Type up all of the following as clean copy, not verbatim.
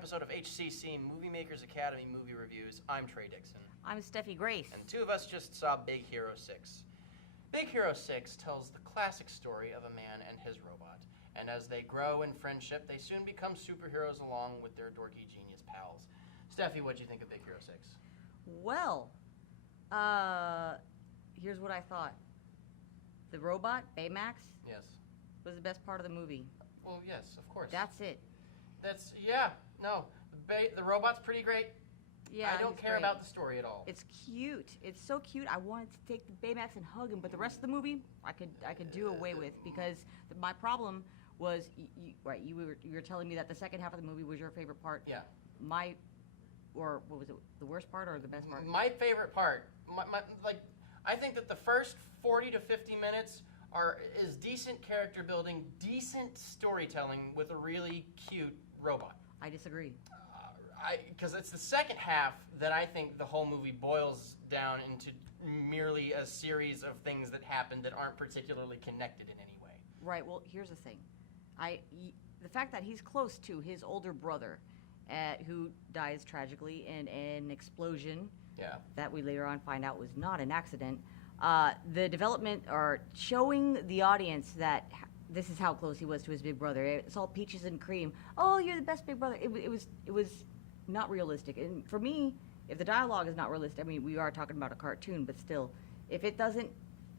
episode of HCC MovieMakers Academy Movie Reviews. I'm Trey Dixon. I'm Steffi Grace. And two of us just saw Big Hero 6. Big Hero 6 tells the classic story of a man and his robot. And as they grow in friendship, they soon become superheroes along with their dorky genius pals. Steffi, what'd you think of Big Hero 6? Well, here's what I thought. The robot, Baymax, Yes. was the best part of the movie. Well, yes, of course. That's it. The robot's pretty great. Yeah, I don't care about the story at all. It's cute. It's so cute. I wanted to take the Baymax and hug him, but the rest of the movie, I could do away with because my problem was, you were telling me that the second half of the movie was your favorite part. Yeah. Or what was it? The worst part or the best part? My favorite part, I think that the first 40 to 50 minutes is decent character building, decent storytelling with a really cute robot. I disagree. Because it's the second half that I think the whole movie boils down into merely a series of things that happen that aren't particularly connected in any way. Right. Well, here's the thing. The fact that he's close to his older brother, who dies tragically in an explosion. Yeah. That we later on find out was not an accident. The development or showing the audience that this is how close he was to his big brother. It's all peaches and cream. Oh, you're the best big brother. It was not realistic. And for me, if the dialogue is not realistic, I mean, we are talking about a cartoon, but still, if it doesn't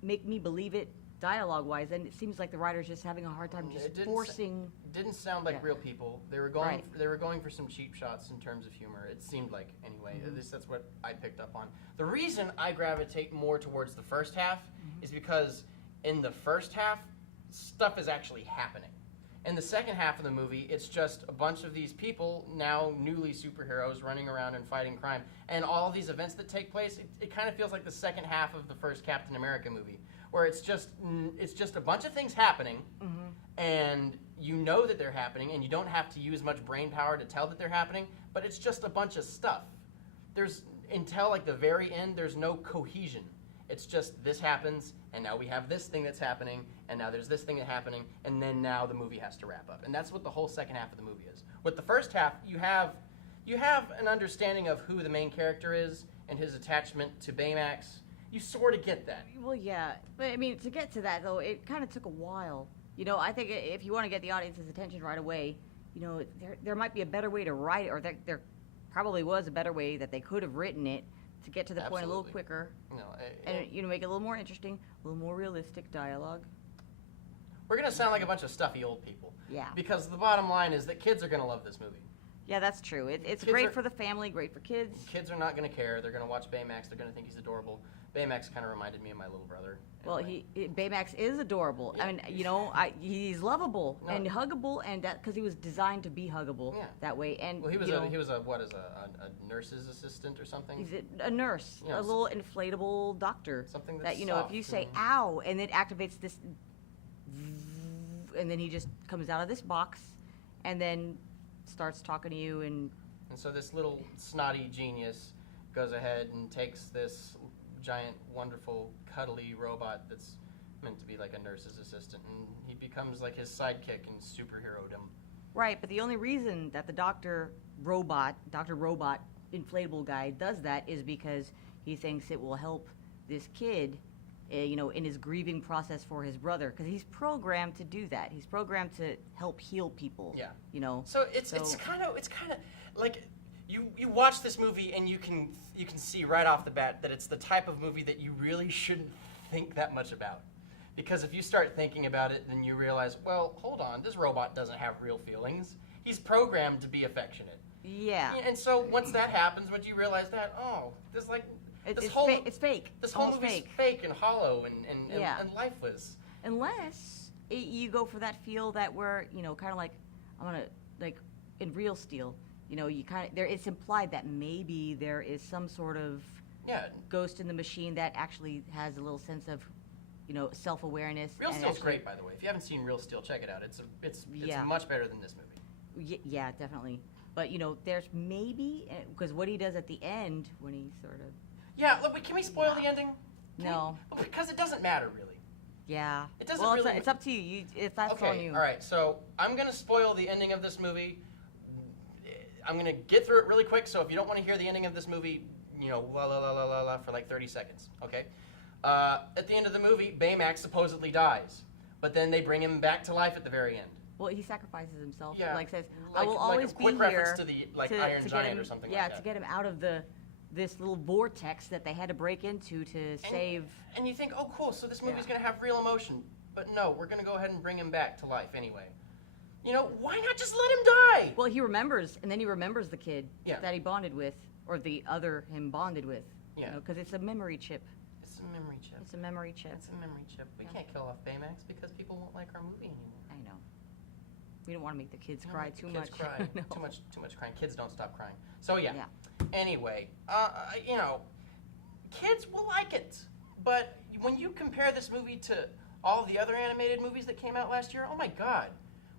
make me believe it dialogue-wise, then it seems like the writer's just having a hard time just forcing. Didn't sound like real people. They were going for some cheap shots in terms of humor. It seemed like, anyway. Mm-hmm. At least that's what I picked up on. The reason I gravitate more towards the first half is because in the first half, stuff is actually happening. In the second half of the movie, it's just a bunch of these people, now newly superheroes, running around and fighting crime. And all these events that take place, it kind of feels like the second half of the first Captain America movie, where it's just a bunch of things happening, and you know that they're happening, and you don't have to use much brain power to tell that they're happening, but it's just a bunch of stuff. Until like the very end, there's no cohesion. It's just this happens, and now we have this thing that's happening, and now there's this thing that's happening, and then now the movie has to wrap up. And that's what the whole second half of the movie is. With the first half, you have an understanding of who the main character is and his attachment to Baymax. You sort of get that. Well, yeah. But, I mean, to get to that, though, it kind of took a while. You know, I think if you want to get the audience's attention right away, you know, there might be a better way to write it, or there probably was a better way that they could have written it to get to the point a little quicker. And, you know, make it a little more interesting, a little more realistic dialogue. We're going to sound like a bunch of stuffy old people. Yeah. Because the bottom line is that kids are going to love this movie. Yeah, that's true. It's great for the family, great for kids. Kids are not going to care. They're going to watch Baymax. They're going to think he's adorable. Baymax kind of reminded me of my little brother. Well, Baymax is adorable. Yeah. I mean, you know, he's lovable and huggable, and that because he was designed to be huggable that way. And well, he was a nurse's assistant or something. He's a nurse, a little inflatable doctor. Something that's that if you say "ow" and it activates this, and then he just comes out of this box, and then starts talking to you and so this little snotty genius goes ahead and takes this giant, wonderful, cuddly robot that's meant to be like a nurse's assistant, and he becomes like his sidekick in superhero-dom. Right, but the only reason that the Dr. Robot inflatable guy does that is because he thinks it will help this kid, you know, in his grieving process for his brother, because he's programmed to do that. He's programmed to help heal people. Yeah. You know. So it's kind of like you watch this movie and you can see right off the bat that it's the type of movie that you really shouldn't think that much about. Because if you start thinking about it, then you realize, well, hold on, this robot doesn't have real feelings. He's programmed to be affectionate. Yeah. And so once that happens, once you realize that, it's fake. This whole movie's fake and hollow and lifeless. Unless you go for that feel that we're, you know, kind of like, in Real Steel, you know, it's implied that maybe there is some sort of ghost in the machine that actually has a little sense of, you know, self-awareness. Real Steel's great, by the way. If you haven't seen Real Steel, check it out. It's much better than this movie. Yeah, definitely. But, you know, there's maybe, because what he does at the end when he sort of... Yeah, look, can we spoil the ending? No. Because it doesn't matter, really. Yeah. It doesn't really... It's up to you. If that's on you. All right, so I'm going to spoil the ending of this movie. I'm gonna get through it really quick. So if you don't want to hear the ending of this movie, you know, la la la la la la for like 30 seconds. Okay. At the end of the movie, Baymax supposedly dies, but then they bring him back to life at the very end. Well, he sacrifices himself. Yeah, Like says, I will always a quick be reference here to the Iron to get Giant him, or something yeah, like that. to get him out of this little vortex that they had to break into to save. And you think, oh, cool, so this movie's going to have real emotion. But no, we're going to go ahead and bring him back to life anyway. You know, why not just let him die? Well, he remembers, and then he remembers the kid Yeah. that he bonded with, or the other him bonded with. Yeah. Because it's a memory chip. It's a memory chip. It's a memory chip. It's a memory chip. We Yeah. can't kill off Baymax because people won't like our movie anymore. I know. We don't want to make the kids We don't cry make the too kids much. Cry. No. Too much crying. Kids don't stop crying. So yeah. Yeah. Anyway, you know, kids will like it, but when you compare this movie to all the other animated movies that came out last year, oh my God,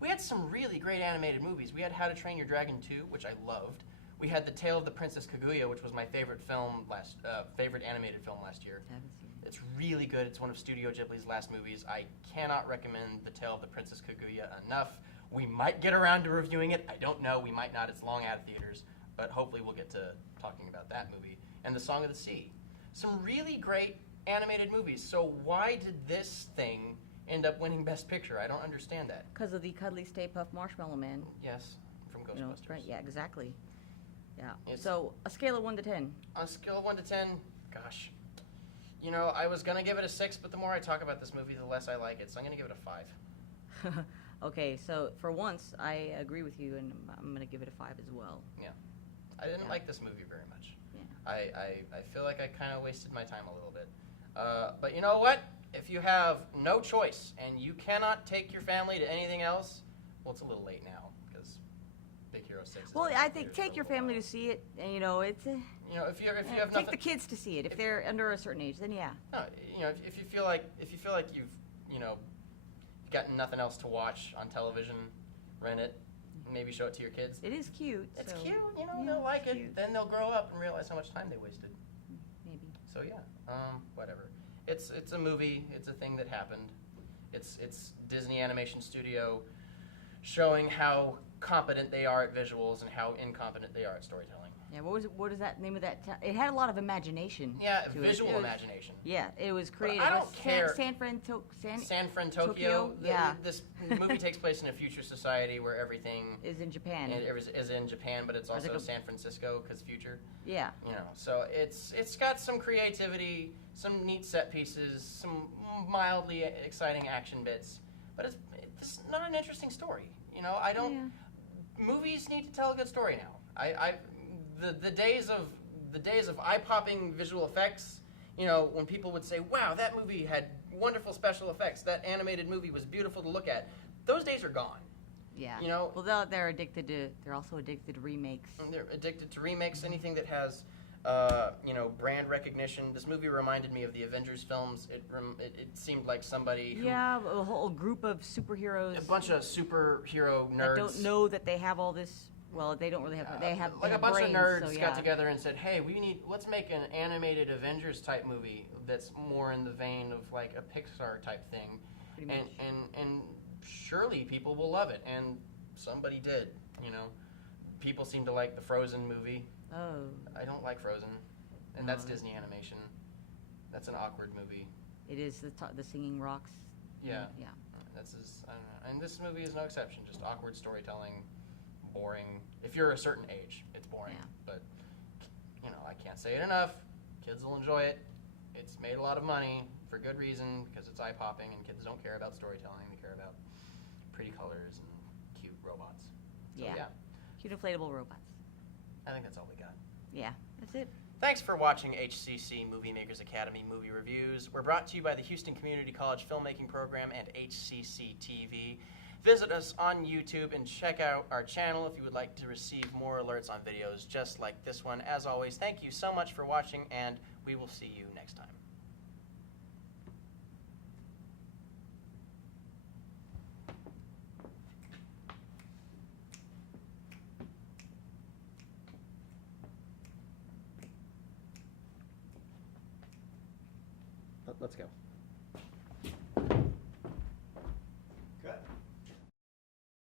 we had some really great animated movies. We had How to Train Your Dragon 2, which I loved. We had The Tale of the Princess Kaguya, which was my favorite animated film last year. I haven't seen it. It's really good. It's one of Studio Ghibli's last movies. I cannot recommend The Tale of the Princess Kaguya enough. We might get around to reviewing it. I don't know. We might not. It's long out of theaters. But hopefully we'll get to talking about that movie. And The Song of the Sea. Some really great animated movies. So why did this thing end up winning Best Picture? I don't understand that. Because of the Cuddly Stay Puft Marshmallow Man. Yes, from Ghostbusters. You know, right? Yeah, exactly. Yeah. It's- So a scale of 1 to 10. On a scale of 1 to 10, gosh. You know, I was going to give it a 6, but the more I talk about this movie, the less I like it. So I'm going to give it a 5. Okay, so for once, I agree with you, and I'm going to give it a 5 as well. I didn't Yeah. like this movie very much. Yeah. I feel like I kind of wasted my time a little bit. But you know what? If you have no choice and you cannot take your family to anything else, well, it's a little late now because Big Hero 6 is Well, in I theaters think for a take your little family while. to see it, and you know, it's You know, if you have take nothing, the kids to see it. If if- they're under a certain age, then yeah. no, you know, if you feel like you've got nothing else to watch on television, rent it, and maybe show it to your kids. It is cute. It's so, cute, you know, yeah, they'll like it's it. cute. Then they'll grow up and realize how much time they wasted. Maybe. So yeah, whatever. It's a movie. It's a thing that happened. It's Disney Animation Studio showing how competent they are at visuals and how incompetent they are at storytelling. Yeah. What is that name of that? It had a lot of imagination. Yeah, to visual It was- imagination. Yeah, it was creative. I It don't was care. San Fran, Tokyo. Tokyo, yeah. This movie takes place in a future society where everything is in Japan. is in Japan, but it's Or is it also go- San Francisco because future. Yeah. You know, so it's got some creativity, some neat set pieces, some mildly exciting action bits, but it's not an interesting story. You know, I don't. Yeah. Movies need to tell a good story now. The days of eye-popping visual effects. You know, when people would say, "Wow, that movie had wonderful special effects. That animated movie was beautiful to look at." Those days are gone. Yeah. You know, Well, they're addicted to. They're also addicted to remakes. they're addicted to remakes, anything that has, brand recognition. This movie reminded me of the Avengers films. It seemed like somebody who, Yeah, a whole group of superheroes a bunch of superhero nerds. that don't know that they have all this. Well, they don't really have. They have like they a have bunch brains, of nerds so, yeah. got together and said, "Hey, let's make an animated Avengers type movie that's more in the vein of like a Pixar type thing." Pretty much. And surely people will love it, and somebody did. You know, people seem to like the Frozen movie. Oh, I don't like Frozen, and that's No. Disney animation. That's an awkward movie. it is the singing rocks. Yeah. Yeah. I don't know. And this movie is no exception. Just awkward storytelling, boring. If you're a certain age, it's boring. Yeah. But you know, I can't say it enough. Kids will enjoy it. It's made a lot of money for good reason because it's eye popping, and kids don't care about storytelling. They care about pretty colors and cute robots. So, Yeah. Cute inflatable robots. I think that's all we got. Yeah, that's it. Thanks for watching HCC MovieMakers Academy movie reviews. We're brought to you by the Houston Community College Filmmaking Program and HCC TV. Visit us on YouTube and check out our channel if you would like to receive more alerts on videos just like this one. As always, thank you so much for watching, and we will see you next time. Let's go.